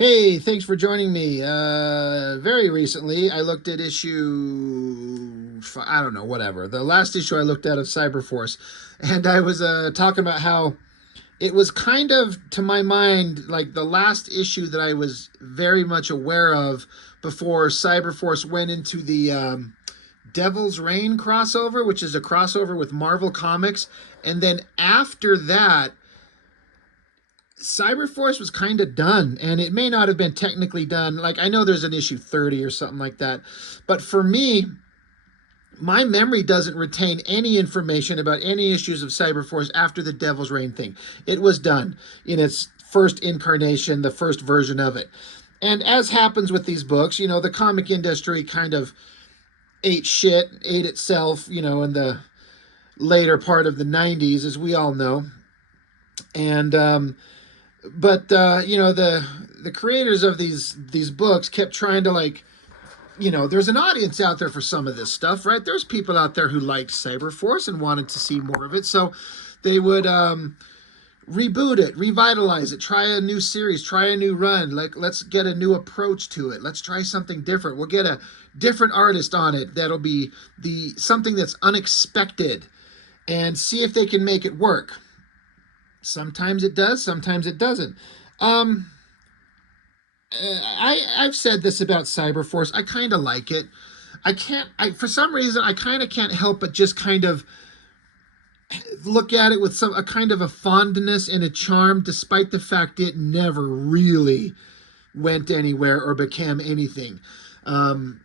Hey, thanks for joining me. Very recently, I looked at issue, I don't know, whatever. The last issue I looked at of Cyberforce, and I was talking about how it was kind of, to my mind, like the last issue that I was very much aware of before Cyberforce went into the Devil's Reign crossover, which is a crossover with Marvel Comics. And then after that, Cyberforce was kind of done, and it may not have been technically done. Like, I know there's an issue 30 or something like that, but for me, my memory doesn't retain any information about any issues of Cyberforce after the Devil's Reign thing. It was done in its first incarnation, the first version of it. And as happens with these books, the comic industry kind of ate shit, ate itself, in the later part of the 90s, as we all know. And but the creators of these books kept trying to, like, there's an audience out there for some of this stuff, right? There's people out there who liked Cyberforce and wanted to see more of it, so they would reboot it, revitalize it, try a new series, try a new run. Like, let's get a new approach to it, let's try something different, we'll get a different artist on it that'll be the something that's unexpected, and see if they can make it work. Sometimes it does, sometimes it doesn't. Um, I've said this about Cyberforce. I kind of like it. I can't. I For some reason I kind of can't help but just kind of look at it with some a kind of a fondness and a charm, despite the fact it never really went anywhere or became anything. Um,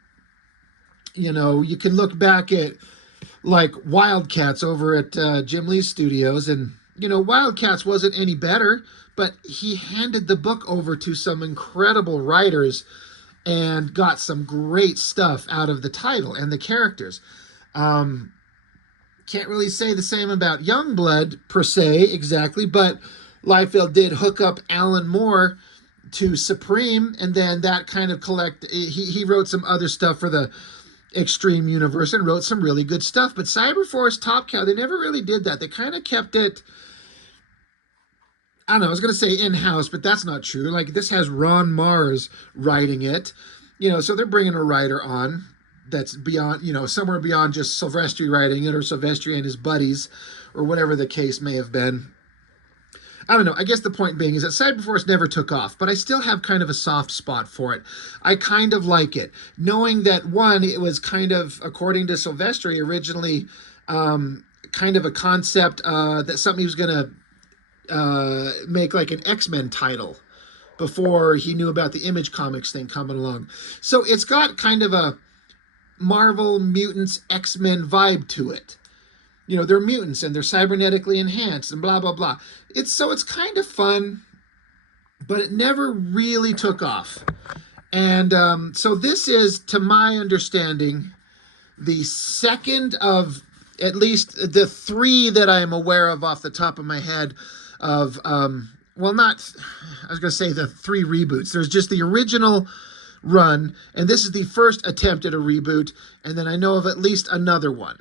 you can look back at, like, Wildcats over at Jim Lee's studios, and Wildcats wasn't any better, but he handed the book over to some incredible writers and got some great stuff out of the title and the characters. Um, can't really say the same about Youngblood per se exactly, but Liefeld did hook up Alan Moore to Supreme, and then that kind of he wrote some other stuff for the Extreme Universe and wrote some really good stuff. But Cyberforce, Top Cow, they never really did that. They kind of kept it, I don't know, I was going to say in-house, but that's not true. Like, this has Ron Mars writing it, so they're bringing a writer on that's beyond, somewhere beyond just Silvestri writing it, or Silvestri and his buddies, or whatever the case may have been. I don't know. I guess the point being is that Cyberforce never took off, but I still have kind of a soft spot for it. I kind of like it, knowing that, one, it was kind of, according to Silvestri, originally kind of a concept that something he was going to make like an X-Men title before he knew about the Image Comics thing coming along. So it's got kind of a Marvel Mutants X-Men vibe to it. They're mutants and they're cybernetically enhanced and blah blah blah. It's kind of fun, but it never really took off. And so this is, to my understanding, the second of at least the three that I'm aware of off the top of my head of well, not, I was going to say the three reboots. There's just the original run, and this is the first attempt at a reboot, and then I know of at least another one.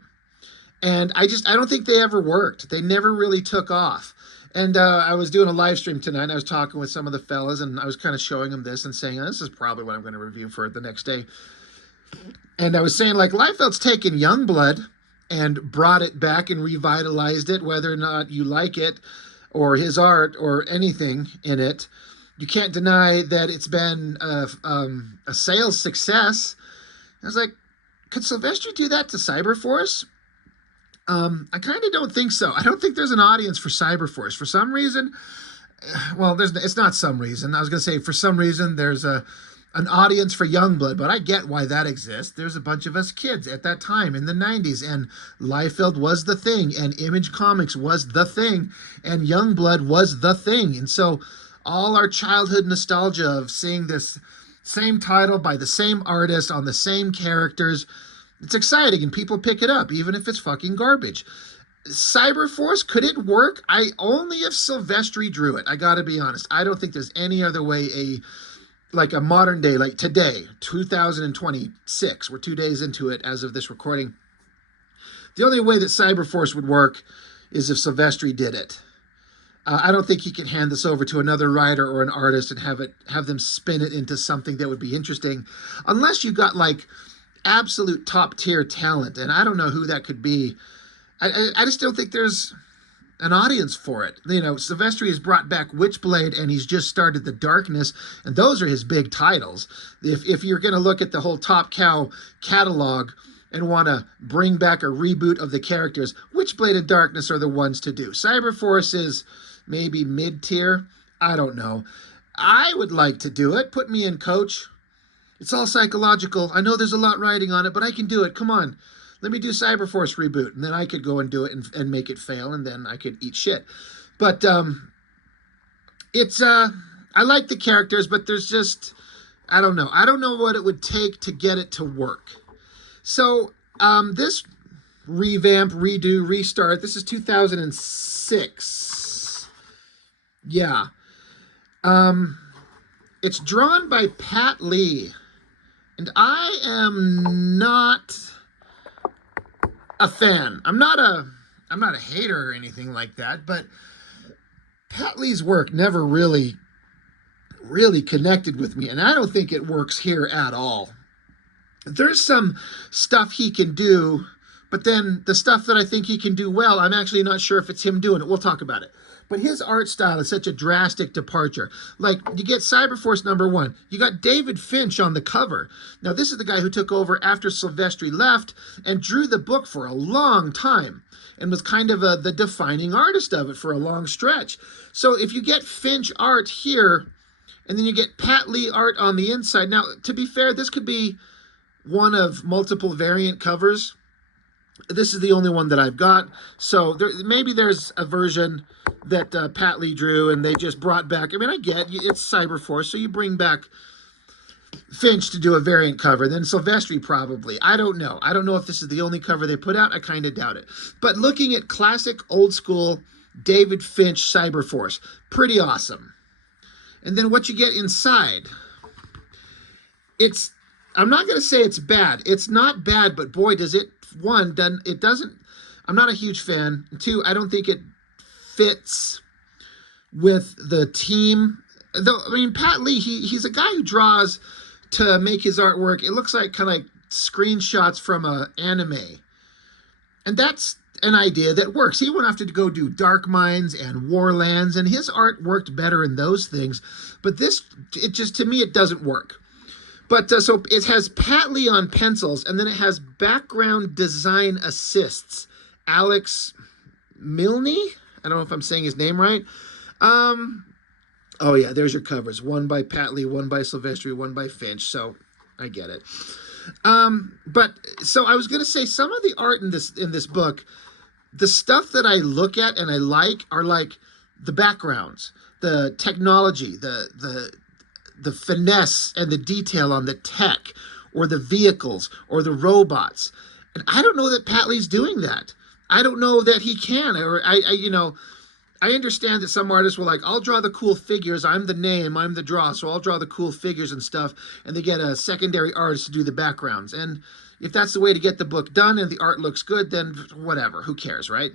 And I don't think they ever worked. They never really took off. And I was doing a live stream tonight, and I was talking with some of the fellas, and I was kind of showing them this and saying, oh, this is probably what I'm going to review for the next day. And I was saying, like, Liefeld's taken Youngblood and brought it back and revitalized it, whether or not you like it, or his art, or anything in it. You can't deny that it's been a sales success. I was like, could Silvestri do that to Cyberforce? I kind of don't think so. I don't think there's an audience for Cyberforce. For some reason, well, it's not some reason. I was going to say, for some reason, there's an audience for Youngblood, but I get why that exists. There's a bunch of us kids at that time in the 90s, and Liefeld was the thing, and Image Comics was the thing, and Youngblood was the thing. And so all our childhood nostalgia of seeing this same title by the same artist on the same characters, it's exciting, and people pick it up, even if it's fucking garbage. Cyberforce, could it work? Only if Silvestri drew it. I gotta be honest. I don't think there's any other way a modern day, like today, 2026, we're 2 days into it as of this recording. The only way that Cyberforce would work is if Silvestri did it. I don't think he can hand this over to another writer or an artist and have them spin it into something that would be interesting, unless you got like absolute top tier talent, and I don't know who that could be. I just don't think there's an audience for it. You know, Silvestri has brought back Witchblade and he's just started The Darkness, and those are his big titles. If you're going to look at the whole Top Cow catalog and want to bring back a reboot of the characters, Witchblade and Darkness are the ones to do. Cyberforce is maybe mid-tier. I don't know. I would like to do it. Put me in, coach. It's all psychological. I know there's a lot riding on it, but I can do it. Come on. Let me do Cyberforce reboot, and then I could go and do it and make it fail, and then I could eat shit. But it's I like the characters, but there's just, I don't know. I don't know what it would take to get it to work. So this revamp, redo, restart, this is 2006. Yeah. It's drawn by Pat Lee, and I am not a fan. I'm not a hater or anything like that, but Pat Lee's work never really connected with me, and I don't think it works here at all. There's some stuff he can do, but then the stuff that I think he can do well, I'm actually not sure if it's him doing it. We'll talk about it. But his art style is such a drastic departure. Like, you get Cyberforce #1. You got David Finch on the cover. Now, this is the guy who took over after Silvestri left and drew the book for a long time and was kind of the defining artist of it for a long stretch. So if you get Finch art here, and then you get Pat Lee art on the inside. Now, to be fair, this could be one of multiple variant covers. This is the only one that I've got. So maybe there's a version that Pat Lee drew and they just brought back. I mean, I get it's Cyberforce, so you bring back Finch to do a variant cover. Then Silvestri probably. I don't know. I don't know if this is the only cover they put out. I kind of doubt it. But looking at classic, old school David Finch Cyberforce, pretty awesome. And then what you get inside, I'm not going to say it's bad. It's not bad, but boy, does it, one, it doesn't, I'm not a huge fan. Two, I don't think it fits with the team. Though, I mean, Pat Lee, he's a guy who draws to make his artwork. It looks like kind of like screenshots from an anime. And that's an idea that works. He went off to go do Dark Minds and Warlands, and his art worked better in those things. But this, it just, to me, it doesn't work. But so it has Pat Lee on pencils, and then it has background design assists. Alex Milne? I don't know if I'm saying his name right. Oh yeah, there's your covers. One by Pat Lee, one by Silvestri, one by Finch. So I get it. But so I was gonna say some of the art in this book, the stuff that I look at and I like are like the backgrounds, the technology, the finesse and the detail on the tech or the vehicles or the robots. And I don't know that Pat Lee's doing that. I don't know that he can. Or I understand that some artists will like, I'll draw the cool figures. I'm the name, I'm the draw. So I'll draw the cool figures and stuff. And they get a secondary artist to do the backgrounds. And if that's the way to get the book done and the art looks good, then whatever, who cares, right?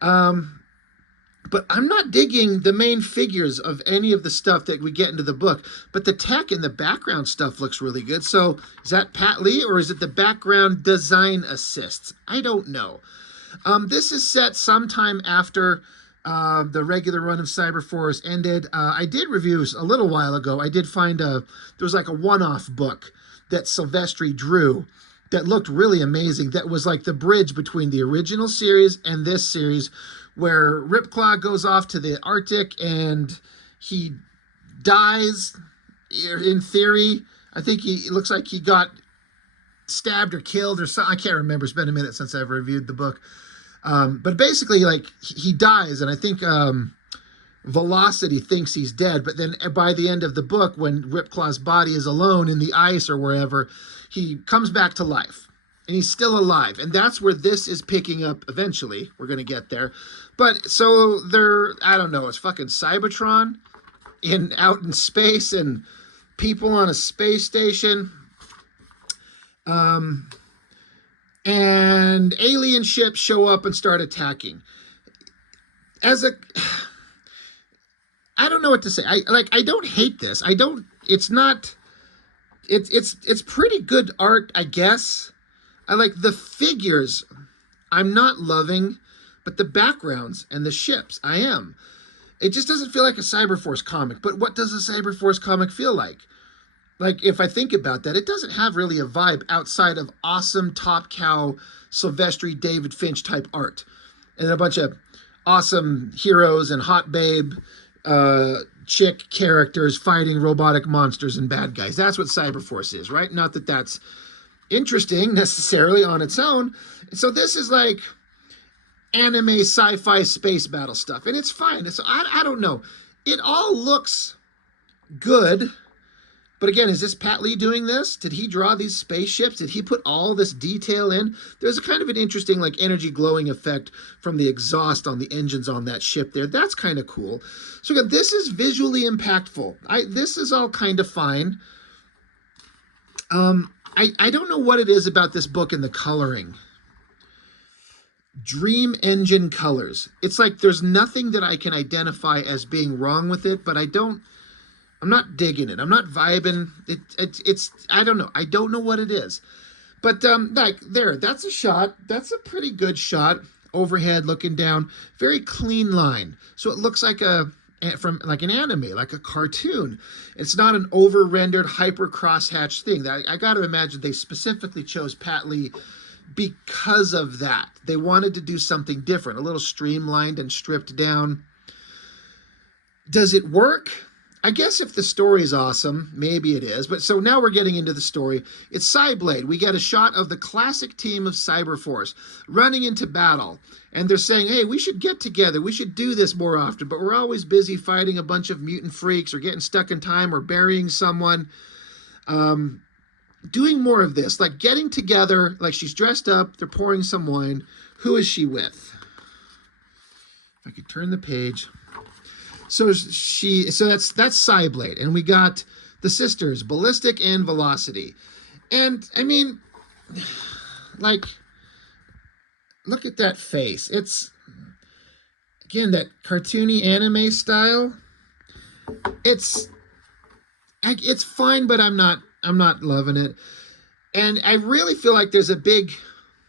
But I'm not digging the main figures of any of the stuff that we get into the book. But the tech and the background stuff looks really good. So is that Pat Lee or is it the background design assists? I don't know. This is set sometime after the regular run of Cyberforce ended. I did reviews a little while ago. I did find there was like a one-off book that Silvestri drew that looked really amazing. That was like the bridge between the original series and this series, where Ripclaw goes off to the Arctic and he dies. In theory, I think it looks like he got stabbed or killed or something. I can't remember. It's been a minute since I've reviewed the book. But basically, like, he dies, and I think Velocity thinks he's dead. But then by the end of the book, when Ripclaw's body is alone in the ice or wherever, he comes back to life. And he's still alive. And that's where this is picking up eventually. We're going to get there. But so I don't know, it's fucking Cybertron out in space and people on a space station. And alien ships show up and start attacking. know what to say. I don't hate this. I don't. It's not. It's pretty good art, I guess. I like the figures. I'm not loving, but the backgrounds and the ships, I am. It just doesn't feel like a Cyberforce comic. But what does a Cyberforce comic feel like? Like, if I think about that, it doesn't have really a vibe outside of awesome Top Cow, Silvestri, David Finch type art. And a bunch of awesome heroes and hot babe chick characters fighting robotic monsters and bad guys. That's what Cyberforce is, right? Not that that's interesting necessarily on its own. So this is like anime sci-fi space battle stuff, and it's fine. I don't know. It all looks good. But again, is this Pat Lee doing this? Did he draw these spaceships? Did he put all this detail in? There's a kind of an interesting like energy glowing effect from the exhaust on the engines on that ship there. That's kind of cool. So again, this is visually impactful. This is all kind of fine. I don't know what it is about this book and the coloring. Dream Engine colors. It's like there's nothing that I can identify as being wrong with it, but I'm not digging it. I'm not vibing. It's I don't know. I don't know what it is. But like there, that's a shot. That's a pretty good shot. Overhead looking down. Very clean line. So it looks like from like an anime, like a cartoon. It's not an over-rendered, hyper crosshatch thing. I got to imagine they specifically chose Pat Lee because of that. They wanted to do something different, a little streamlined and stripped down. Does it work? I guess if the story is awesome, maybe it is. But so now we're getting into the story. It's Cyblade. We get a shot of the classic team of Cyberforce running into battle. And they're saying, hey, we should get together. We should do this more often. But we're always busy fighting a bunch of mutant freaks or getting stuck in time or burying someone. Doing more of this, like getting together, like she's dressed up, they're pouring some wine. Who is she with? If I could turn the page. So that's Cyblade, and we got the sisters, Ballistic and Velocity. And I mean, like, look at that face. It's again that cartoony anime style. It's fine, but I'm not loving it. And I really feel like there's a big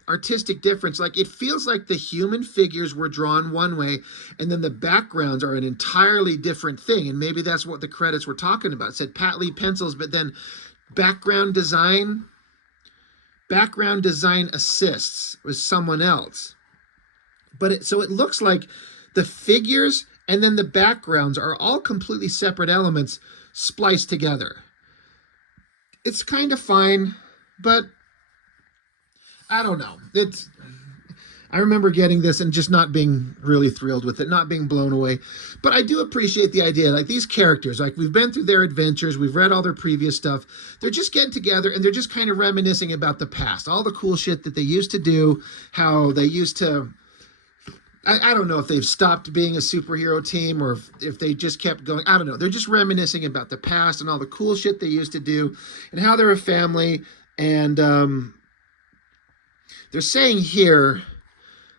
artistic difference. Like it feels like the human figures were drawn one way and then the backgrounds are an entirely different thing. And maybe that's what the credits were talking about. It said Pat Lee pencils, but then background design assists was someone else. But so it looks like the figures and then the backgrounds are all completely separate elements spliced together. It's kind of fine, but I don't know. I remember getting this and just not being really thrilled with it, not being blown away. But I do appreciate the idea. Like these characters, like we've been through their adventures, we've read all their previous stuff. They're just getting together and they're just kind of reminiscing about the past, all the cool shit that they used to do, how they used to. I don't know if they've stopped being a superhero team or if they just kept going. I don't know. They're just reminiscing about the past and all the cool shit they used to do and how they're a family. And they're saying here,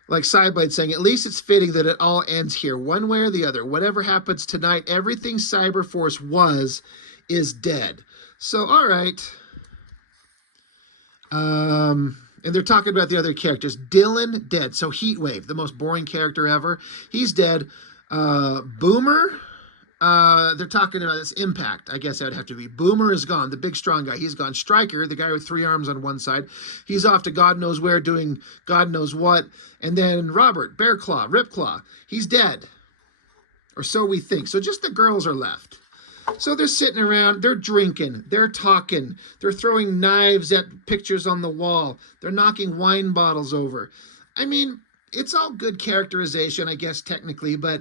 like Cyblade saying, at least it's fitting that it all ends here, one way or the other. Whatever happens tonight, everything Cyberforce was is dead. So, all right. And they're talking about the other characters. Dylan, dead. So Heatwave, the most boring character ever. He's dead. Boomer, they're talking about this Impact. I guess that would have to be. Boomer is gone. The big strong guy. He's gone. Stryker, the guy with 3 arms on one side. He's off to God knows where doing God knows what. And then Robert, Bearclaw, Ripclaw. He's dead. Or so we think. So just the girls are left. So they're sitting around, they're drinking, they're talking, they're throwing knives at pictures on the wall, they're knocking wine bottles over. I mean, it's all good characterization, I guess, technically, but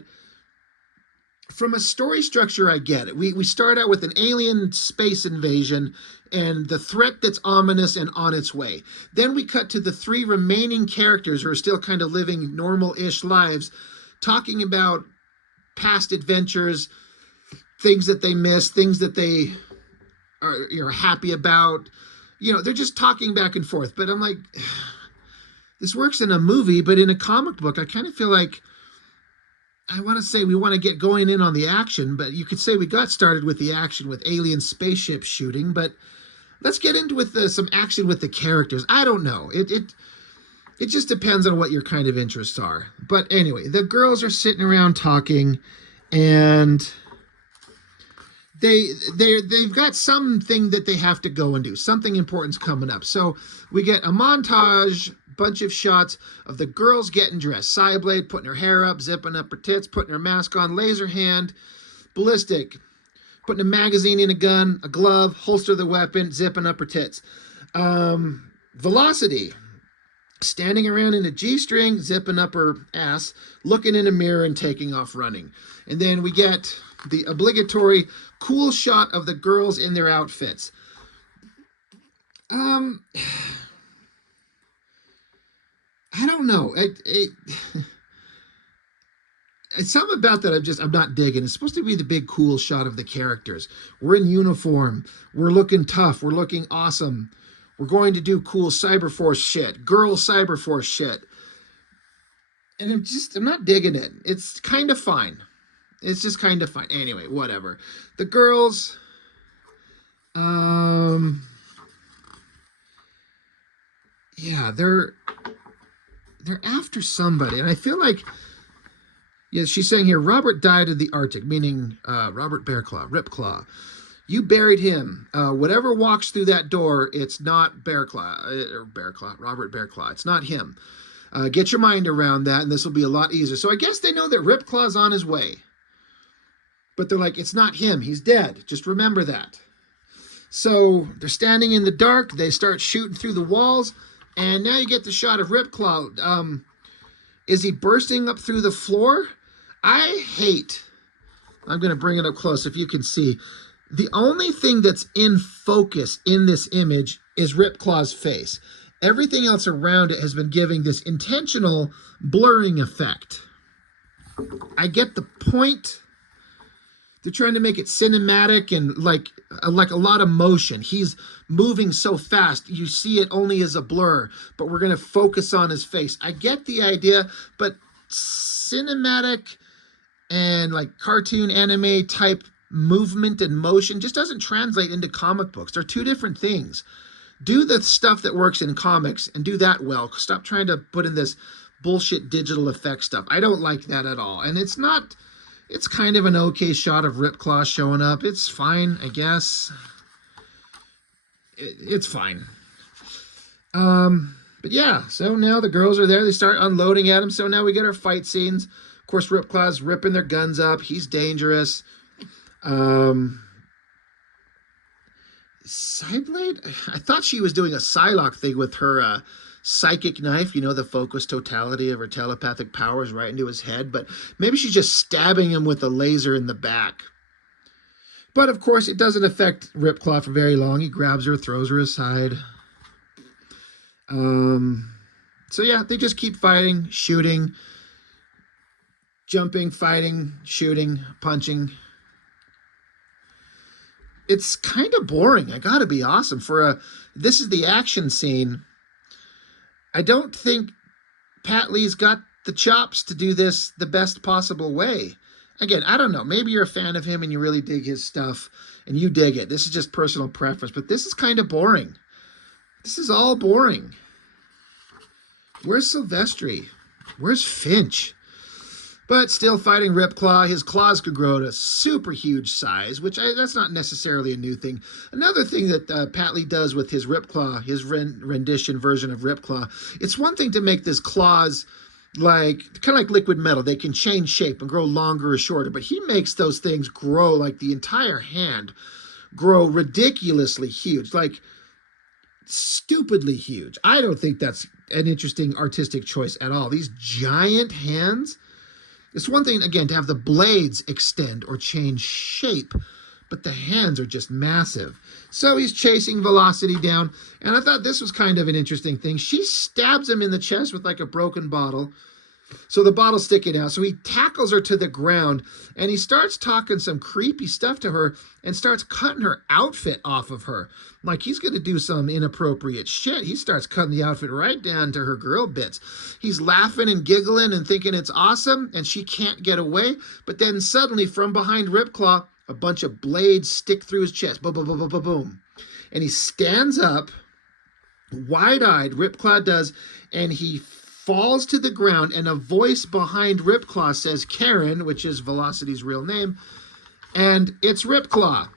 from a story structure, I get it. We start out with an alien space invasion and the threat that's ominous and on its way. Then we cut to the 3 remaining characters who are still kind of living normal-ish lives, talking about past adventures, things that they miss, things that they are happy about. You know, they're just talking back and forth. But I'm like, this works in a movie, but in a comic book, I kind of feel like I want to say we want to get going in on the action, but you could say we got started with the action with alien spaceship shooting, but let's get into with some action with the characters. I don't know. It just depends on what your kind of interests are. But anyway, the girls are sitting around talking, and they've got something that they have to go and do. Something important's coming up. So we get a montage, bunch of shots of the girls getting dressed. Cyblade putting her hair up, zipping up her tits, putting her mask on, laser hand, ballistic, putting a magazine in a gun, a glove, holster the weapon, zipping up her tits. Velocity, standing around in a G-string, zipping up her ass, looking in a mirror and taking off running. And then we get the obligatory cool shot of the girls in their outfits. I don't know. It's something about that I'm not digging. It's supposed to be the big cool shot of the characters. We're in uniform. We're looking tough. We're looking awesome. We're going to do cool Cyberforce shit. Girl Cyberforce shit. And I'm not digging it. It's kind of fine. It's just kind of fine. Anyway, whatever. The girls, yeah, they're after somebody. And I feel like, yeah, she's saying here, Robert died in the Arctic, meaning Robert Bearclaw, Ripclaw. You buried him. Whatever walks through that door, it's not Robert Bearclaw. It's not him. Get your mind around that, and this will be a lot easier. So I guess they know that Ripclaw's on his way. But they're like, it's not him. He's dead. Just remember that. So they're standing in the dark. They start shooting through the walls. And now you get the shot of Ripclaw. Is he bursting up through the floor? I'm going to bring it up close if you can see. The only thing that's in focus in this image is Ripclaw's face. Everything else around it has been giving this intentional blurring effect. I get the point. They're trying to make it cinematic and like a lot of motion. He's moving so fast, you see it only as a blur, but we're going to focus on his face. I get the idea, but cinematic and like cartoon anime type movement and motion just doesn't translate into comic books. They're two different things. Do the stuff that works in comics and do that well. Stop trying to put in this bullshit digital effect stuff. I don't like that at all. And it's kind of an okay shot of Ripclaw showing up. It's fine, I guess. It's fine. But yeah, so now the girls are there. They start unloading at him. So now we get our fight scenes. Of course, Ripclaw's ripping their guns up. He's dangerous. Cyblade? I thought she was doing a Psylocke thing with her psychic knife, the focus totality of her telepathic powers right into his head, but maybe she's just stabbing him with a laser in the back. But of course, it doesn't affect Ripclaw for very long. He grabs her, throws her aside. So yeah, they just keep fighting, shooting, jumping, fighting, shooting, punching. It's kind of boring. I gotta be awesome. This is the action scene. I don't think Pat Lee's got the chops to do this the best possible way. Again, I don't know. Maybe you're a fan of him and you really dig his stuff and you dig it. This is just personal preference, but this is kind of boring. This is all boring. Where's Silvestri? Where's Finch? But still fighting Ripclaw. His claws could grow to super huge size, which that's not necessarily a new thing. Another thing that Pat Lee does with his Ripclaw, his rendition version of Ripclaw, it's one thing to make his claws kind of like liquid metal. They can change shape and grow longer or shorter, but he makes those things grow like the entire hand, grow ridiculously huge, like stupidly huge. I don't think that's an interesting artistic choice at all. These giant hands. It's one thing, again, to have the blades extend or change shape, but the hands are just massive. So he's chasing Velocity down, and I thought this was kind of an interesting thing. She stabs him in the chest with like a broken bottle, So the bottle's sticking out. So he tackles her to the ground and he starts talking some creepy stuff to her and starts cutting her outfit off of her. Like he's going to do some inappropriate shit. He starts cutting the outfit right down to her girl bits. He's laughing and giggling and thinking it's awesome and she can't get away. But then suddenly from behind Ripclaw, a bunch of blades stick through his chest. Boom, boom, boom, boom, boom, boom. And he stands up, wide-eyed, Ripclaw does, and he falls to the ground, and a voice behind Ripclaw says Karen, which is Velocity's real name, and it's Ripclaw.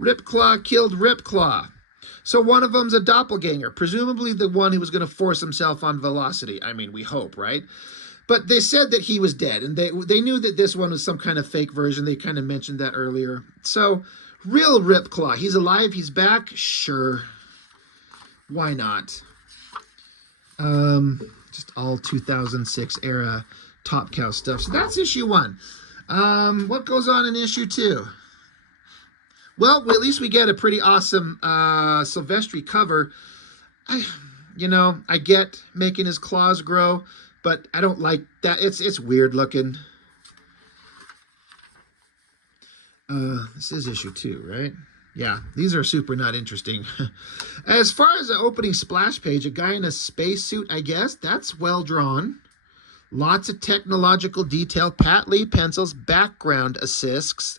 Ripclaw killed Ripclaw. So one of them's a doppelganger, presumably the one who was going to force himself on Velocity. I mean, we hope, right? But they said that he was dead, and they knew that this one was some kind of fake version. They kind of mentioned that earlier. So, real Ripclaw. He's alive, he's back? Sure. Why not? Just all 2006 era Top Cow stuff. So that's issue 1. What goes on in issue 2? Well, at least we get a pretty awesome Silvestri cover. I get making his claws grow, but I don't like that. It's weird looking. This is issue 2, right? Yeah, these are super not interesting. As far as the opening splash page, a guy in a spacesuit, I guess, that's well drawn. Lots of technological detail. Pat Lee pencils, background assists.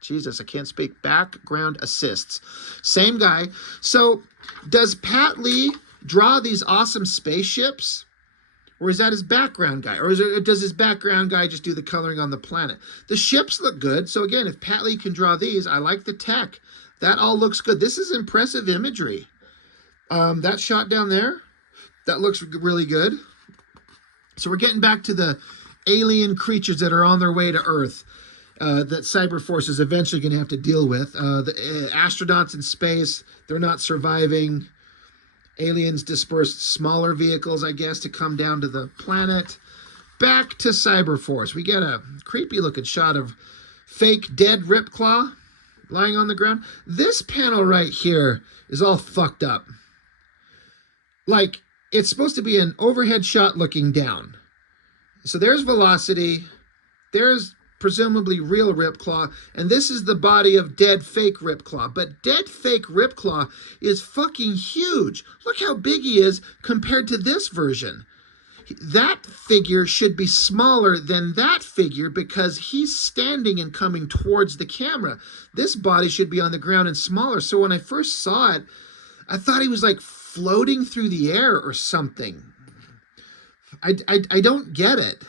Jesus, I can't speak. Background assists. Same guy. So, does Pat Lee draw these awesome spaceships? Or is that his background guy? Or does his background guy just do the coloring on the planet? The ships look good. So again, if Pat Lee can draw these, I like the tech. That all looks good. This is impressive imagery. That shot down there, that looks really good. So we're getting back to the alien creatures that are on their way to Earth that Cyberforce is eventually going to have to deal with. The astronauts in space, they're not surviving. Aliens dispersed smaller vehicles, I guess, to come down to the planet. Back to Cyberforce. We get a creepy looking shot of fake dead Ripclaw lying on the ground. This panel right here is all fucked up. Like, it's supposed to be an overhead shot looking down. So there's Velocity. There's presumably real Ripclaw, and this is the body of dead fake Ripclaw. But dead fake Ripclaw is fucking huge. Look how big he is compared to this version. That figure should be smaller than that figure because he's standing and coming towards the camera. This body should be on the ground and smaller. So when I first saw it, I thought he was like floating through the air or something. I don't get it.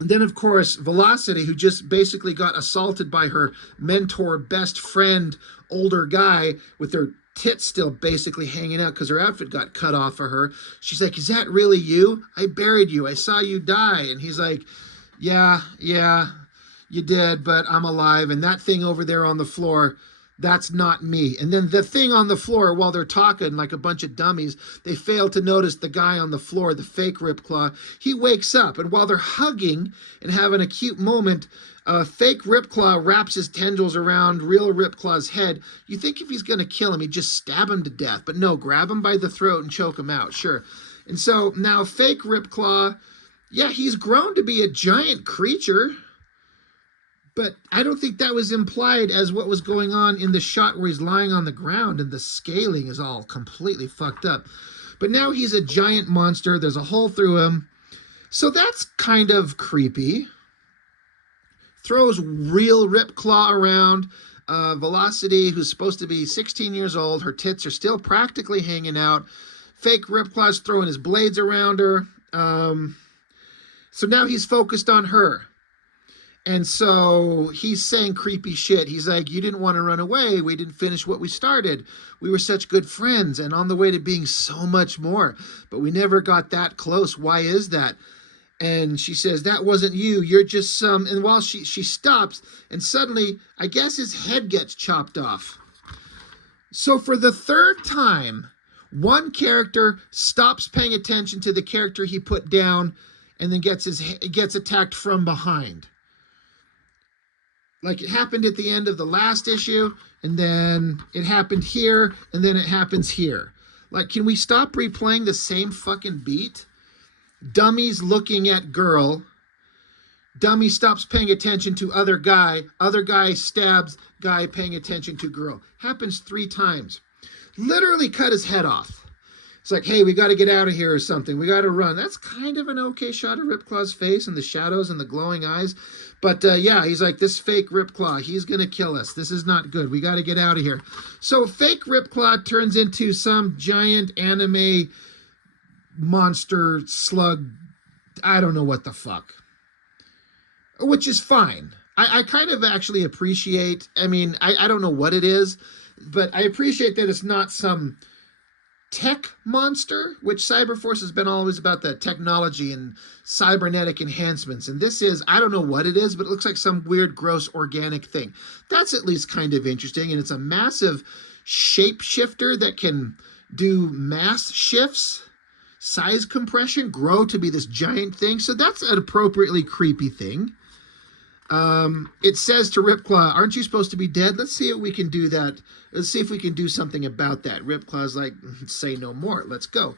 And then, of course, Velocity, who just basically got assaulted by her mentor, best friend, older guy with their tits still basically hanging out because her outfit got cut off of her. She's like, is that really you? I buried you. I saw you die. And he's like, yeah, you did, but I'm alive. And that thing over there on the floor, that's not me. And then the thing on the floor, while they're talking like a bunch of dummies, they fail to notice the guy on the floor, the fake Ripclaw. He wakes up, and while they're hugging and having a cute moment, fake Ripclaw wraps his tendrils around real Ripclaw's head. You think if he's going to kill him, he'd just stab him to death. But no, grab him by the throat and choke him out, sure. And so now fake Ripclaw, yeah, he's grown to be a giant creature. But I don't think that was implied as what was going on in the shot where he's lying on the ground and the scaling is all completely fucked up. But now he's a giant monster. There's a hole through him. So that's kind of creepy. Throws real Ripclaw around. Velocity, who's supposed to be 16 years old. Her tits are still practically hanging out. Fake Ripclaw's throwing his blades around her. So now he's focused on her. And so he's saying creepy shit. He's like, you didn't want to run away. We didn't finish what we started. We were such good friends and on the way to being so much more. But we never got that close. Why is that? And she says, that wasn't you. You're just some... And while she stops, and suddenly, I guess his head gets chopped off. So for the third time, one character stops paying attention to the character he put down and then gets attacked from behind. Like it happened at the end of the last issue, and then it happened here, and then it happens here. Like, can we stop replaying the same fucking beat? Dummy's looking at girl. Dummy stops paying attention to other guy stabs guy paying attention to girl. Happens 3 times. Literally cut his head off. It's like, hey, we got to get out of here or something. We got to run. That's kind of an okay shot of Ripclaw's face and the shadows and the glowing eyes. But yeah, he's like, this fake Ripclaw, he's going to kill us. This is not good. We got to get out of here. So fake Ripclaw turns into some giant anime monster slug. I don't know what the fuck. Which is fine. I kind of actually appreciate, I mean, I don't know what it is, but I appreciate that it's not some tech monster, which Cyberforce has been always about the technology and cybernetic enhancements. And this is, I don't know what it is, but it looks like some weird, gross, organic thing. That's at least kind of interesting. And it's a massive shapeshifter that can do mass shifts, size compression, grow to be this giant thing. So that's an appropriately creepy thing. It says to Ripclaw, aren't you supposed to be dead? Let's see if we can do that. Let's see if we can do something about that. Ripclaw's like, say no more. Let's go.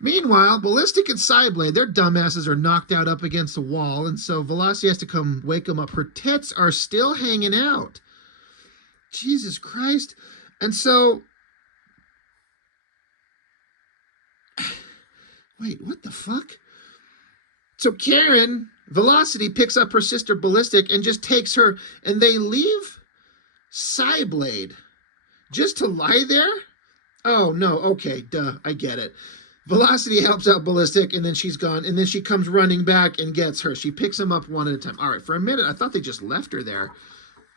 Meanwhile, Ballistic and Cyblade, their dumbasses are knocked out up against the wall, and so Velocity has to come wake them up. Her tits are still hanging out. Jesus Christ. And so... Wait, what the fuck? So Karen... Velocity picks up her sister Ballistic and just takes her, and they leave Cyblade just to lie there? Oh, no, okay, duh, I get it. Velocity helps out Ballistic, and then she's gone, and then she comes running back and gets her. She picks them up one at a time. All right, for a minute, I thought they just left her there.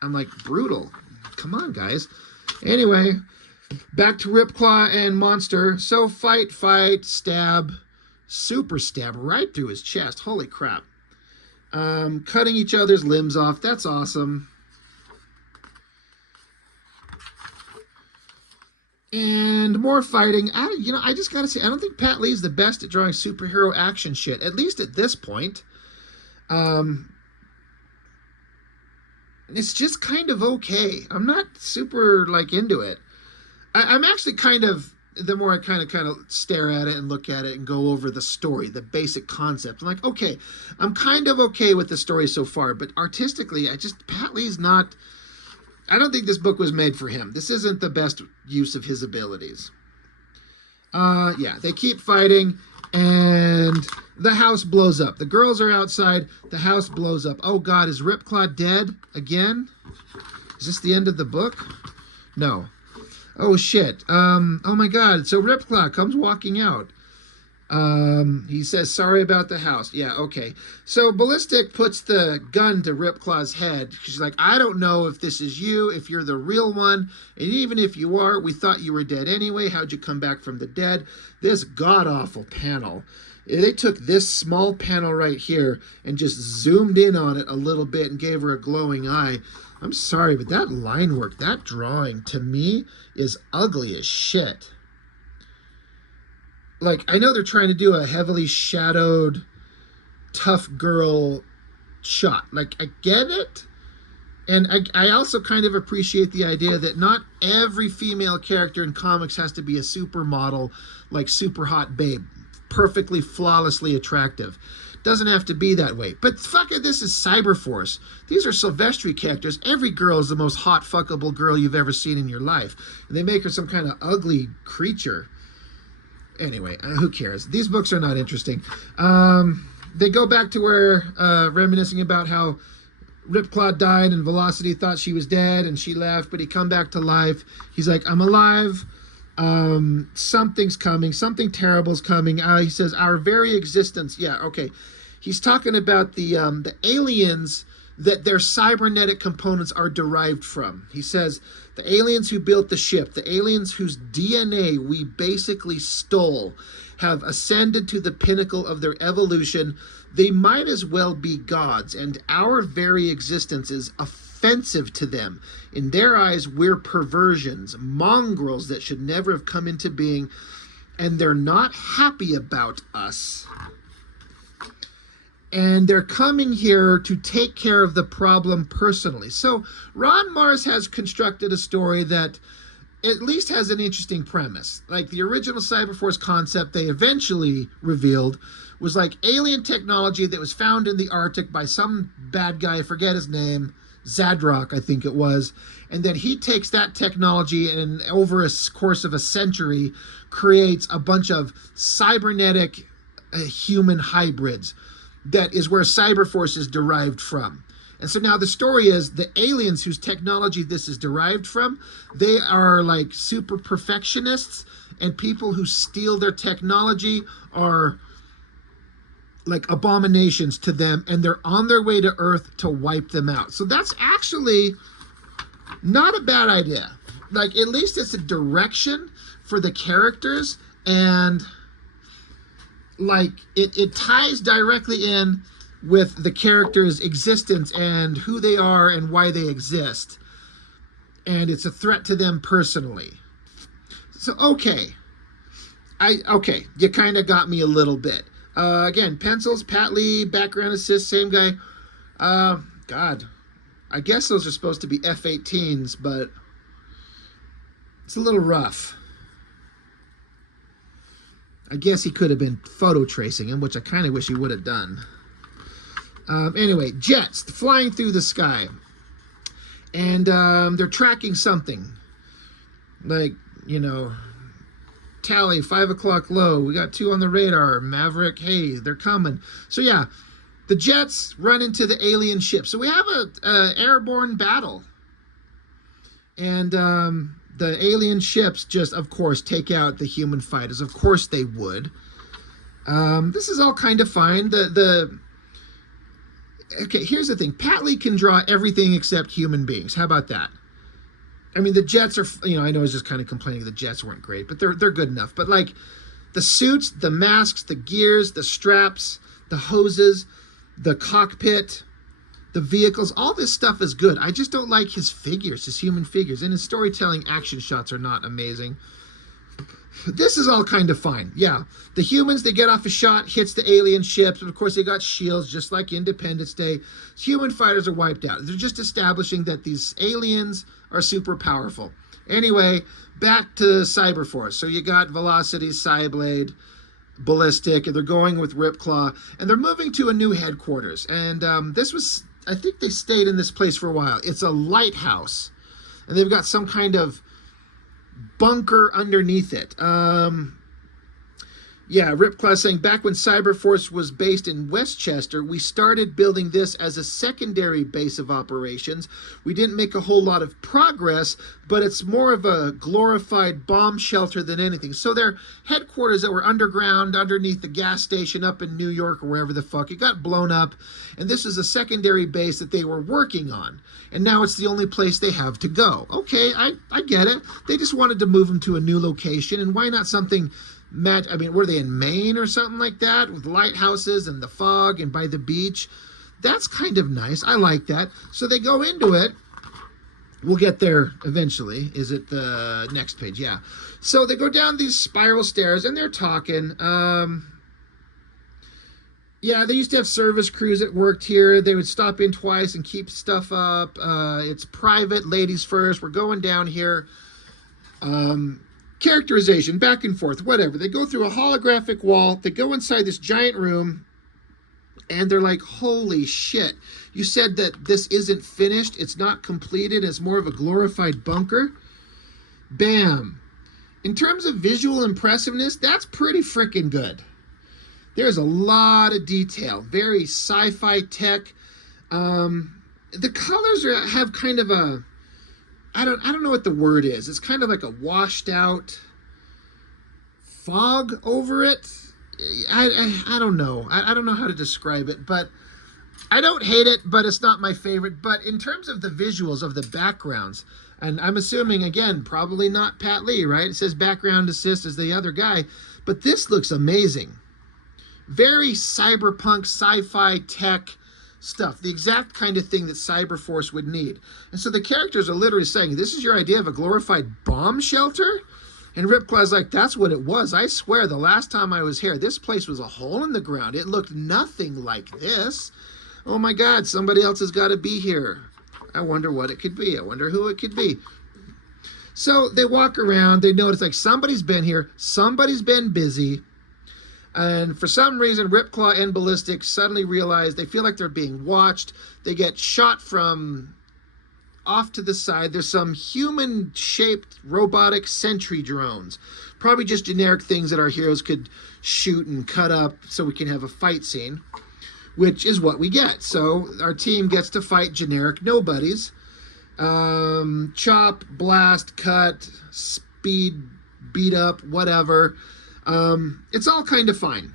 I'm like, brutal. Come on, guys. Anyway, back to Ripclaw and Monster. So fight, stab, super stab right through his chest. Holy crap. Cutting each other's limbs off. That's awesome. And more fighting. I just gotta say, I don't think Pat Lee's the best at drawing superhero action shit, at least at this point. It's just kind of okay. I'm not super, into it. I'm actually kind of... The more I kind of stare at it and look at it and go over the story, the basic concept, I'm like, okay, I'm kind of okay with the story so far, but artistically, Pat Lee's not, I don't think this book was made for him. This isn't the best use of his abilities. Yeah, they keep fighting, and the house blows up. The girls are outside, the house blows up. Oh God, is Ripclaw dead again? Is this the end of the book? No. Oh, shit. Oh, my God. So Ripclaw comes walking out. He says, sorry about the house. Yeah, okay. So Ballistic puts the gun to Ripclaw's head. She's like, I don't know if this is you, if you're the real one. And even if you are, we thought you were dead anyway. How'd you come back from the dead? This god-awful panel. They took this small panel right here and just zoomed in on it a little bit and gave her a glowing eye. I'm sorry, but that line work, that drawing, to me, is ugly as shit. I know they're trying to do a heavily shadowed, tough girl shot. I get it. And I also kind of appreciate the idea that not every female character in comics has to be a supermodel, super hot babe. Perfectly, flawlessly attractive. Doesn't have to be that way. But fuck it, this is Cyberforce. These are Sylvester characters. Every girl is the most hot, fuckable girl you've ever seen in your life. And they make her some kind of ugly creature. Anyway, who cares? These books are not interesting. They go back to where, reminiscing about how Ripclaw died and Velocity thought she was dead and she left, but he come back to life. He's like, I'm alive. Something's coming. Something terrible's coming. He says, our very existence. Yeah, okay. He's talking about the aliens that their cybernetic components are derived from. He says, the aliens who built the ship, the aliens whose DNA we basically stole, have ascended to the pinnacle of their evolution. They might as well be gods, and our very existence is offensive to them. In their eyes, we're perversions, mongrels that should never have come into being, and they're not happy about us. And they're coming here to take care of the problem personally. So Ron Mars has constructed a story that at least has an interesting premise. Like the original Cyberforce concept they eventually revealed was like alien technology that was found in the Arctic by some bad guy, I forget his name, Zadrock, I think it was. And then he takes that technology and over a course of a century creates a bunch of cybernetic human hybrids. That is where Cyberforce is derived from. And so now the story is the aliens whose technology this is derived from, they are like super perfectionists, and people who steal their technology are like abominations to them, and they're on their way to Earth to wipe them out. So that's actually not a bad idea. Like, at least it's a direction for the characters, and like it ties directly in with the characters' existence and who they are and why they exist. And it's a threat to them personally. So, okay, you kind of got me a little bit. Again, pencils, Pat Lee, background assist, same guy. God, I guess those are supposed to be F-18s, but it's a little rough. I guess he could have been photo tracing him, which I kind of wish he would have done. Anyway, jets flying through the sky. And they're tracking something. Like, you know, tally, 5 o'clock low. We got 2 on the radar. Maverick, hey, they're coming. So yeah, the jets run into the alien ship. So we have a airborne battle. And the alien ships just, of course, take out the human fighters. Of course they would. This is all kind of fine. Okay, here's the thing. Pat Lee can draw everything except human beings. How about that? I mean, the jets are, you know, I know I was just kind of complaining the jets weren't great, but they're good enough. But like the suits, the masks, the gears, the straps, the hoses, the cockpit, the vehicles, all this stuff is good. I just don't like his figures, his human figures. And his storytelling action shots are not amazing. This is all kind of fine. Yeah, the humans, they get off a shot, hits the alien ships. But of course, they got shields, just like Independence Day. Human fighters are wiped out. They're just establishing that these aliens are super powerful. Anyway, back to Cyberforce. So you got Velocity, Cyblade, Ballistic, and they're going with Ripclaw. And they're moving to a new headquarters. And this was, I think they stayed in this place for a while. It's a lighthouse. And they've got some kind of bunker underneath it. Yeah, Ripclaw saying, back when Cyberforce was based in Westchester, we started building this as a secondary base of operations. We didn't make a whole lot of progress, but it's more of a glorified bomb shelter than anything. So their headquarters that were underground, underneath the gas station up in New York or wherever the fuck, it got blown up. And this is a secondary base that they were working on. And now it's the only place they have to go. Okay, I get it. They just wanted to move them to a new location. And why not something... I mean, were they in Maine or something like that with lighthouses and the fog and by the beach? That's kind of nice. I like that. So they go into it. We'll get there eventually. Is it the next page? Yeah. So they go down these spiral stairs and they're talking. Yeah, they used to have service crews that worked here. They would stop in twice and keep stuff up. It's private, ladies first. We're going down here. Characterization, back and forth, whatever. They go through a holographic wall. They go inside this giant room. And they're like, holy shit. You said that this isn't finished. It's not completed. It's more of a glorified bunker. Bam. In terms of visual impressiveness, that's pretty freaking good. There's a lot of detail. Very sci-fi tech. The colors have kind of a... I don't know what the word is. It's kind of like a washed out fog over it. I don't know. I don't know how to describe it, but I don't hate it, but it's not my favorite. But in terms of the visuals of the backgrounds, and I'm assuming, again, probably not Pat Lee, right? It says background assist as the other guy, but this looks amazing. Very cyberpunk, sci-fi tech stuff, the exact kind of thing that Cyberforce would need. And so the characters are literally saying, this is your idea of a glorified bomb shelter? And Ripclaw's like, that's what it was. I swear, the last time I was here, this place was a hole in the ground. It looked nothing like this. Oh my God, somebody else has got to be here. I wonder what it could be. I wonder who it could be. So they walk around, they notice like somebody's been here, somebody's been busy, and for some reason Ripclaw and Ballistic suddenly realize they feel like they're being watched. They get shot from off to the side. There's some human-shaped robotic sentry drones, probably just generic things that our heroes could shoot and cut up so we can have a fight scene, which is what we get. So our team gets to fight generic nobodies. Chop, blast, cut, speed, beat up, whatever. It's all kind of fine.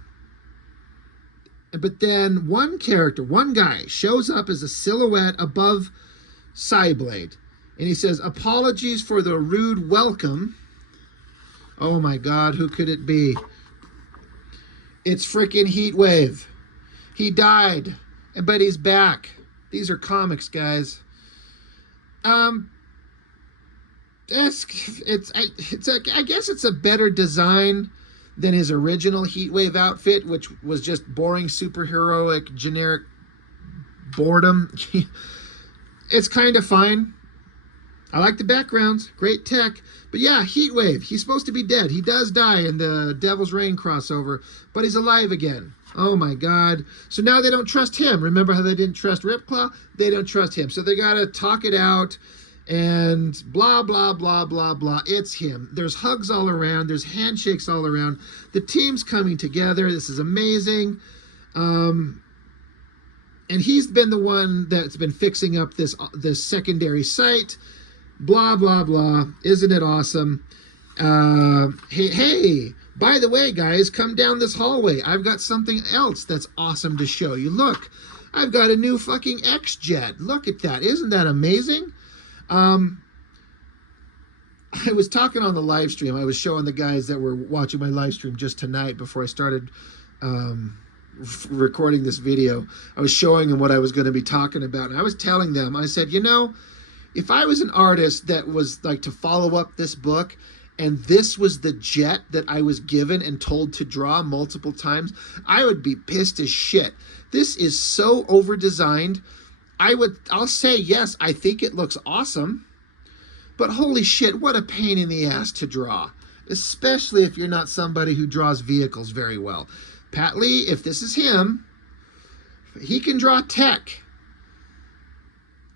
But then one character, one guy, shows up as a silhouette above Cyblade. And he says, "Apologies for the rude welcome." Oh my God, who could it be? It's frickin' Heatwave. He died, but he's back. These are comics, guys. I guess it's a better design than his original Heatwave outfit, which was just boring, superheroic, generic boredom. It's kind of fine. I like the backgrounds, great tech. But yeah, Heatwave, he's supposed to be dead. He does die in the Devil's Reign crossover, but he's alive again. Oh my God. So now they don't trust him. Remember how they didn't trust Ripclaw? They don't trust him. So they got to talk it out and blah, blah, blah, blah, blah. It's him. There's hugs all around. There's handshakes all around. The team's coming together. This is amazing. And he's been the one that's been fixing up this secondary site. Blah, blah, blah. Isn't it awesome? Hey, by the way, guys, come down this hallway. I've got something else that's awesome to show you. Look, I've got a new fucking X-Jet. Look at that. Isn't that amazing? I was talking on the live stream. I was showing the guys that were watching my live stream just tonight before I started recording this video. I was showing them what I was going to be talking about. And I was telling them, I said, you know, if I was an artist that was like to follow up this book, and this was the jet that I was given and told to draw multiple times, I would be pissed as shit. This is so over-designed. I'll say, yes, I think it looks awesome, but holy shit, what a pain in the ass to draw, especially if you're not somebody who draws vehicles very well. Pat Lee, if this is him, he can draw tech.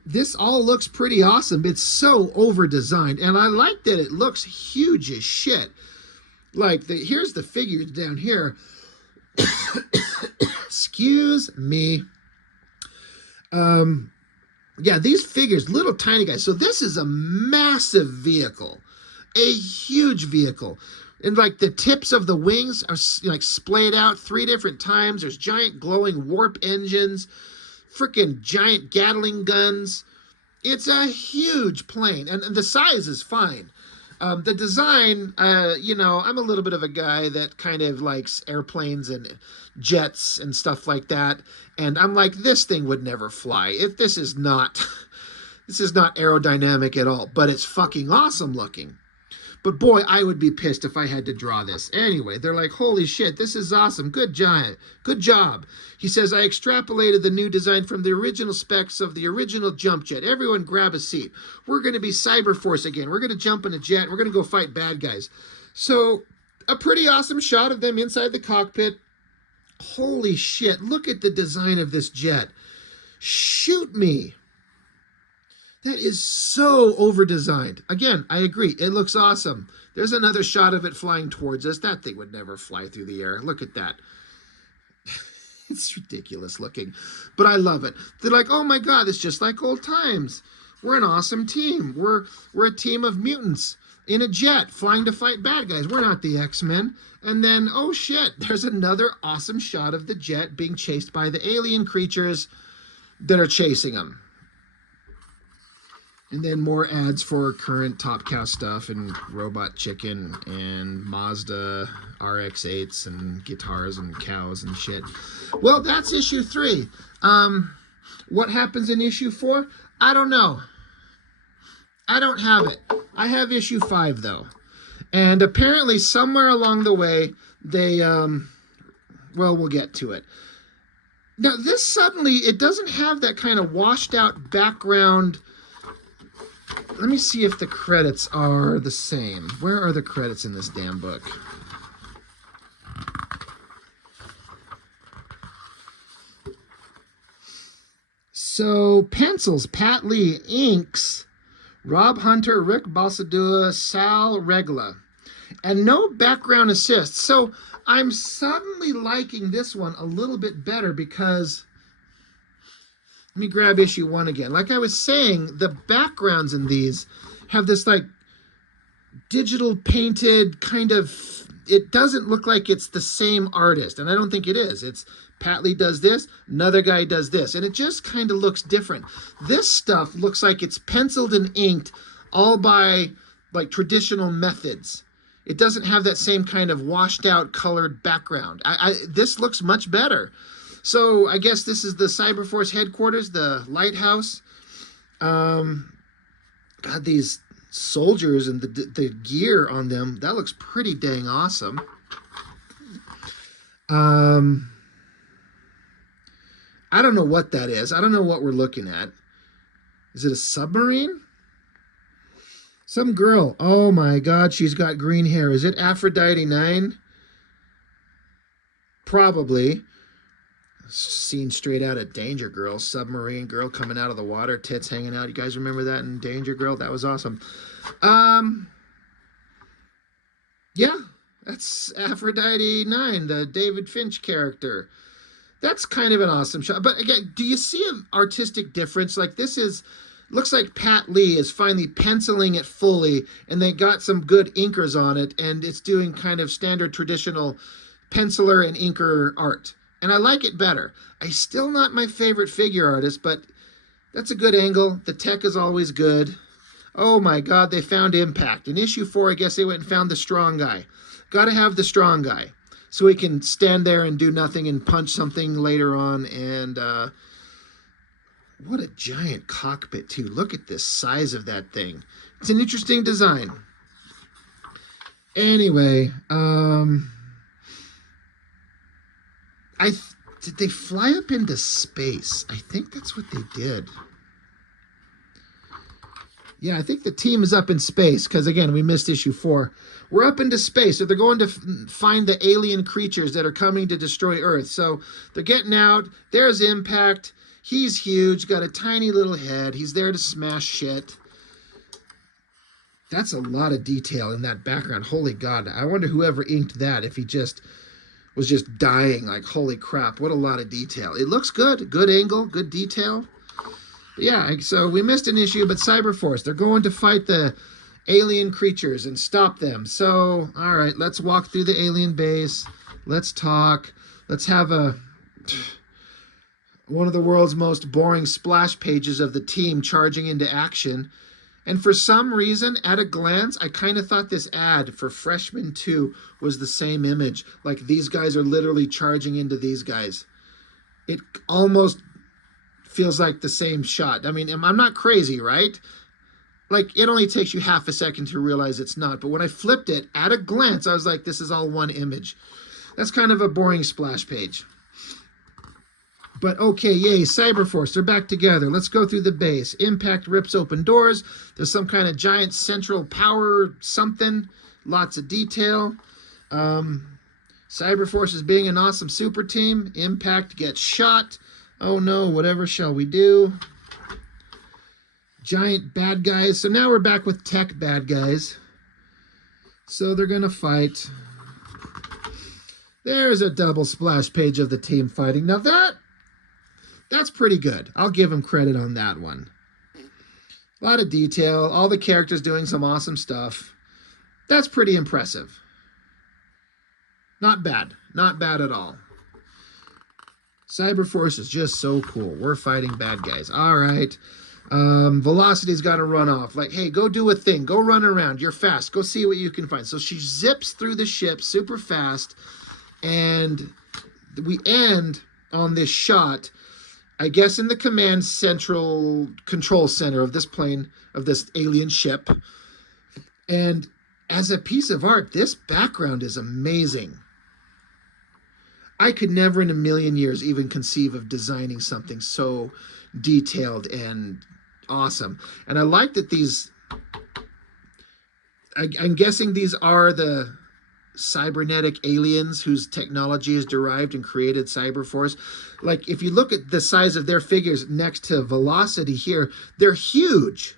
This all looks pretty awesome. It's so over-designed, and I like that it looks huge as shit. Like, here's the figures down here. Excuse me. Yeah, these figures, little tiny guys. So this is a massive vehicle, a huge vehicle. And like the tips of the wings are like splayed out 3 different times. There's giant glowing warp engines, freaking giant Gatling guns. It's a huge plane, and the size is fine. The design, you know, I'm a little bit of a guy that kind of likes airplanes and jets and stuff like that. And I'm like, this thing would never fly. This is not aerodynamic at all, but it's fucking awesome looking. But boy, I would be pissed if I had to draw this. Anyway, they're like, holy shit, this is awesome. Good job. Good job. He says, I extrapolated the new design from the original specs of the original jump jet. Everyone grab a seat. We're going to be Cyberforce again. We're going to jump in a jet. We're going to go fight bad guys. So a pretty awesome shot of them inside the cockpit. Holy shit, look at the design of this jet. Shoot me. That is so over-designed. Again, I agree. It looks awesome. There's another shot of it flying towards us. That thing would never fly through the air. Look at that. It's ridiculous looking, but I love it. They're like, oh my God, it's just like old times. We're an awesome team. We're a team of mutants in a jet flying to fight bad guys. We're not the X-Men. And then, oh shit, there's another awesome shot of the jet being chased by the alien creatures that are chasing them. And then more ads for current Top Cow stuff and Robot Chicken and Mazda RX-8s and guitars and cows and shit. Well, that's issue 3. What happens in issue 4? I don't know. I don't have it. I have issue 5, though. And apparently somewhere along the way, they, well, we'll get to it. Now, this suddenly, it doesn't have that kind of washed out background Let me see if the credits are the same. Where are the credits in this damn book? So, pencils, Pat Lee. Inks, Rob Hunter, Rick Balsadua, Sal Regla. And no background assist. So, I'm suddenly liking this one a little bit better because... Let me grab issue 1 again. Like I was saying, the backgrounds in these have this like digital painted kind of... It doesn't look like it's the same artist, and I don't think it is. It's Pat Lee does this, another guy does this, and it just kind of looks different. This stuff looks like it's penciled and inked all by like traditional methods. It doesn't have that same kind of washed out colored background. This looks much better. So I guess this is the Cyberforce headquarters, the lighthouse. God, these soldiers and the gear on them, that looks pretty dang awesome. I don't know what that is. I don't know what we're looking at. Is it a submarine? Some girl. Oh my God, she's got green hair. Is it Aphrodite 9? Probably. Scene straight out of Danger Girl. Submarine girl coming out of the water, tits hanging out. You guys remember that in Danger Girl? That was awesome. Yeah, that's Aphrodite 9, the David Finch character. That's kind of an awesome shot. But again, do you see an artistic difference? Like this is, looks like Pat Lee is finally penciling it fully, and they got some good inkers on it, and it's doing kind of standard traditional penciler and inker art. And I like it better. I'm still not my favorite figure artist, but that's a good angle. The tech is always good. Oh my God, they found Impact. In issue 4, I guess they went and found the strong guy. Got to have the strong guy so he can stand there and do nothing and punch something later on. And what a giant cockpit, too. Look at the size of that thing. It's an interesting design. Anyway, did they fly up into space? I think that's what they did. Yeah, I think the team is up in space because, again, we missed issue 4. We're up into space, so they're going to find the alien creatures that are coming to destroy Earth. So they're getting out. There's Impact. He's huge, got a tiny little head. He's there to smash shit. That's a lot of detail in that background. Holy God. I wonder whoever inked that, if he just... was just dying. Like, holy crap, what a lot of detail. It looks good. Good angle, good detail. But yeah, so we missed an issue, but Cyberforce, they're going to fight the alien creatures and stop them. So, all right, let's walk through the alien base. Let's talk. Let's have one of the world's most boring splash pages of the team charging into action. And for some reason, at a glance, I kind of thought this ad for Freshman 2 was the same image. Like, these guys are literally charging into these guys. It almost feels like the same shot. I mean, I'm not crazy, right? Like, it only takes you half a second to realize it's not. But when I flipped it, at a glance, I was like, this is all one image. That's kind of a boring splash page. But okay, yay, Cyberforce, they're back together. Let's go through the base. Impact rips open doors. There's some kind of giant central power something. Lots of detail. Cyberforce is being an awesome super team. Impact gets shot. Oh no, whatever shall we do? Giant bad guys. So now we're back with tech bad guys. So they're going to fight. There's a double splash page of the team fighting. Now that's pretty good. I'll give them credit on that one. A lot of detail. All the characters doing some awesome stuff. That's pretty impressive. Not bad. Not bad at all. Cyberforce is just so cool. We're fighting bad guys. All right. Velocity's got to run off. Like, hey, go do a thing. Go run around. You're fast. Go see what you can find. So she zips through the ship super fast. And we end on this shot, I guess, in the command central control center of this plane, of this alien ship. And as a piece of art, this background is amazing. I could never in a million years even conceive of designing something so detailed and awesome. And I like that these, I'm guessing these are the cybernetic aliens whose technology is derived and created Cyberforce. Like, if you look at the size of their figures next to Velocity here, they're huge.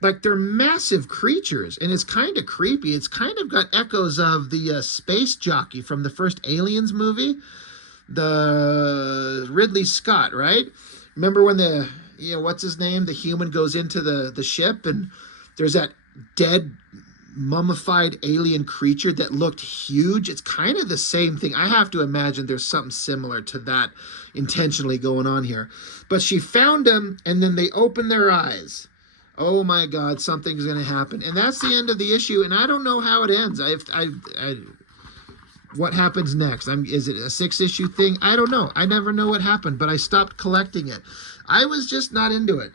Like, they're massive creatures, and it's kind of creepy. It's kind of got echoes of the space jockey from the first Aliens movie, the Ridley Scott, right? Remember when the, what's his name? The human goes into the ship, and there's that dead mummified alien creature that looked huge. It's kind of the same thing. I have to imagine there's something similar to that intentionally going on here. But she found them, and then they opened their eyes. Oh my God, something's going to happen. And that's the end of the issue, and I don't know how it ends. What happens next? Is it a 6-issue thing? I don't know. I never know what happened, but I stopped collecting it. I was just not into it.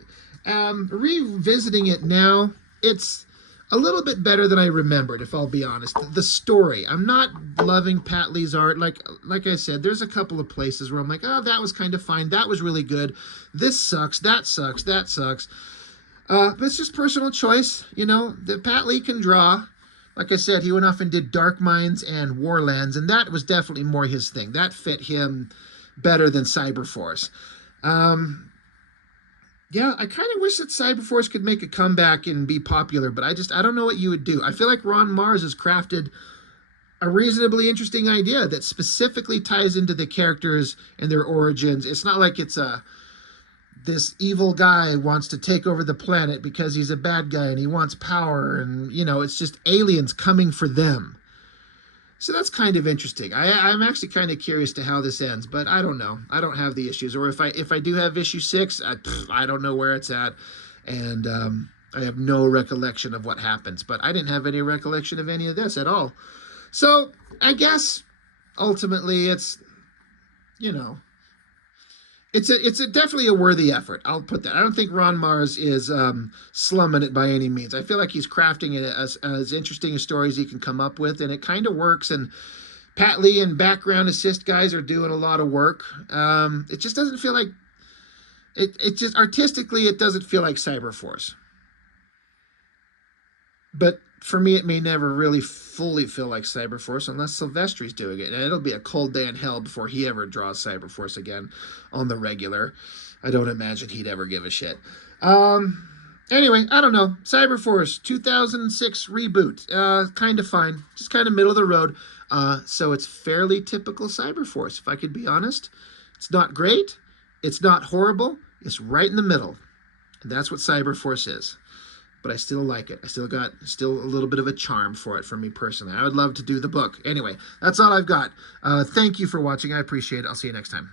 Revisiting it now, it's a little bit better than I remembered, if I'll be honest. The story, I'm not loving Pat Lee's art. Like I said, there's a couple of places where I'm like, oh, that was kind of fine. That was really good. This sucks. That sucks. That sucks. But it's just personal choice. The Pat Lee can draw. Like I said, he went off and did Dark Minds and Warlands, and that was definitely more his thing. That fit him better than Cyberforce. Yeah, I kind of wish that Cyberforce could make a comeback and be popular, but I don't know what you would do. I feel like Ron Mars has crafted a reasonably interesting idea that specifically ties into the characters and their origins. It's not like it's this evil guy wants to take over the planet because he's a bad guy and he wants power, and it's just aliens coming for them. So that's kind of interesting. I'm actually kind of curious to how this ends, but I don't know. I don't have the issues, or if I do have issue 6, I don't know where it's at, and I have no recollection of what happens. But I didn't have any recollection of any of this at all. So I guess ultimately it's it's definitely a worthy effort. I'll put that. I don't think Ron Mars is slumming it by any means. I feel like he's crafting it as interesting a story as he can come up with, and it kind of works. And Pat Lee and background assist guys are doing a lot of work. It just doesn't feel like it just artistically it doesn't feel like Cyberforce. But for me, it may never really fully feel like Cyberforce unless Silvestri's doing it. And it'll be a cold day in hell before he ever draws Cyberforce again on the regular. I don't imagine he'd ever give a shit. Anyway, I don't know. Cyberforce 2006 reboot. Kind of fine. Just kind of middle of the road. So it's fairly typical Cyberforce, if I could be honest. It's not great. It's not horrible. It's right in the middle. And that's what Cyberforce is. But I still like it. I still a little bit of a charm for it for me personally. I would love to do the book. Anyway, that's all I've got. Thank you for watching. I appreciate it. I'll see you next time.